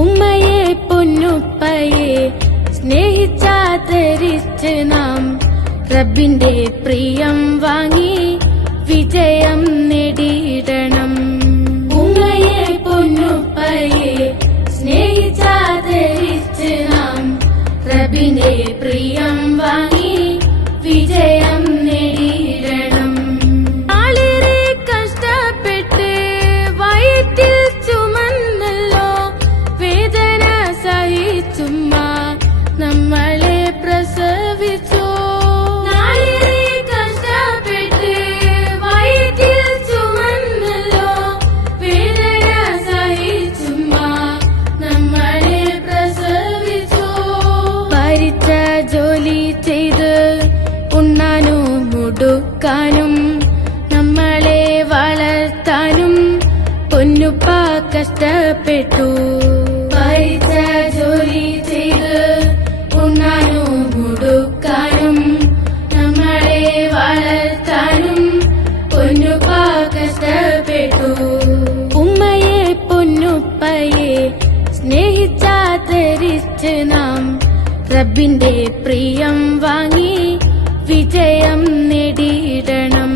ഉമ്മയെ പൊന്നുപ്പയെ സ്നേഹിച്ചാദരിച്ച് നാം റബ്ബിന്റെ പ്രിയം വാങ്ങി വിജയം നേടിയിടണം. ഉമ്മയെ പൊന്നുപ്പയെ സ്നേഹിച്ചാദരിച്ച് നാം റബ്ബിന്റെ പ്രിയം വാങ്ങി വിജയം നേടിയിടണം. ആളേറെ കഷ്ടപ്പെട്ട് വയറ്റിൽ ചുമന്നല്ലോ വേദന സഹിച്ചുമ്മ നമ്മളെ പ്രസവിച്ചു. നാളേറെ കഷ്ടപ്പെട്ട് വയറ്റിൽ ചുമന്നല്ലോ വേദന സഹിച്ചുമ്മ നമ്മളെ പ്രസവിച്ചു. ഭരിച്ച ജോലി ചെയ്ത് ഉണ്ണാനും മുടുക്കാനും നമ്മളെ വളർത്താനും പൊന്നുപ്പ കഷ്ടപ്പെട്ടു. ഭരിച്ച ജോലി ചെയ്ത് ഉണ്ണാനും മുടുക്കാനും നമ്മളെ വളർത്താനും പൊന്നുപ്പ കഷ്ടപ്പെട്ടു. ഉമ്മയെ പൊന്നുപ്പയെ സ്നേഹിച്ചാദരിച്ച് നാം റബ്ബിന്റെ പ്രിയം വാങ്ങി വിജയം നേടിയിടണം.